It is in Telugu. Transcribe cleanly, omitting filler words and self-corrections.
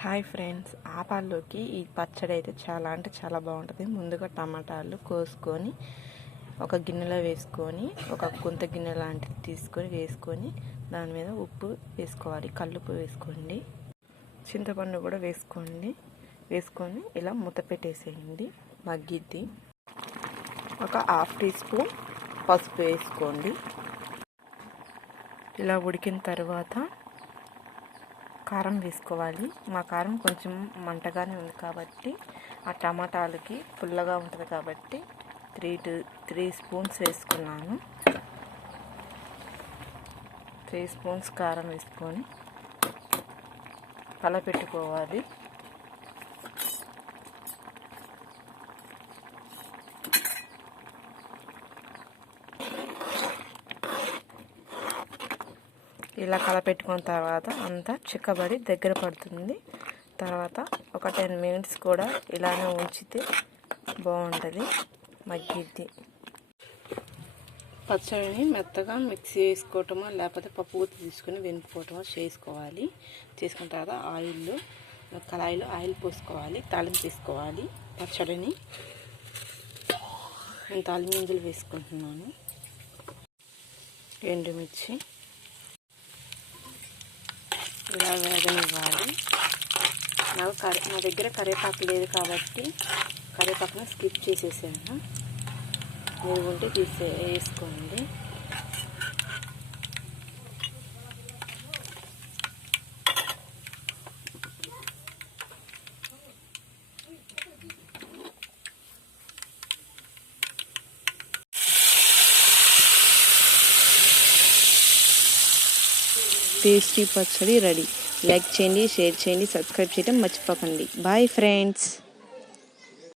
హాయ్ ఫ్రెండ్స్, ఆపాల్లోకి ఈ పచ్చడి అయితే చాలా అంటే చాలా బాగుంటుంది. ముందుగా టమాటాలు కోసుకొని ఒక గిన్నెలో వేసుకొని, ఒక గుంత గిన్నె లాంటిది తీసుకొని వేసుకొని దాని మీద ఉప్పు వేసుకోవాలి, కల్లుప్పు వేసుకోండి, చింతపండు కూడా వేసుకొని ఇలా మూత పెట్టేసేయండి, మగ్గిద్ది. ఒక హాఫ్ టీ స్పూన్ పసుపు వేసుకోండి. ఇలా ఉడికిన తర్వాత కారం వేసుకోవాలి. మా కారం కొంచెం మంటగానే ఉంది కాబట్టి ఆ టమాటాలకి పుల్లగా ఉంటుంది కాబట్టి 3 స్పూన్స్ వేసుకున్నాను. 3 స్పూన్స్ కారం వేసుకొని కలపెట్టుకోవాలి. ఇలా కలపెట్టుకున్న తర్వాత అంతా చిక్కబడి దగ్గర పడుతుంది. తర్వాత ఒక 10 మినిట్స్ కూడా ఇలానే ఉంచితే బాగుంటుంది, మగ్గిద్ది. పచ్చడిని మెత్తగా మిక్సీ వేసుకోవటమో లేకపోతే పప్పు గుత్తి తీసుకొని వెనుపుకోవటమో చేసుకోవాలి. చేసుకున్న తర్వాత కళాయిలో ఆయిల్ పోసుకోవాలి, తాలింపు వేసుకోవాలి. పచ్చడిని నేను తాలింపు గింజలు వేసుకుంటున్నాను, ఎండుమిర్చి ఇలా వేగనివ్వాలి. నా దగ్గర కరివేపాకు లేదు కాబట్టి కరివేపాకును స్కిప్ చేసేసాను. మీరు ఉంటే వేసుకోండి. టేస్టీ పచ్చడి రెడీ. లైక్ చేయండి, షేర్ చేయండి, సబ్స్క్రైబ్ చేయడం మర్చిపోకండి. Bye friends.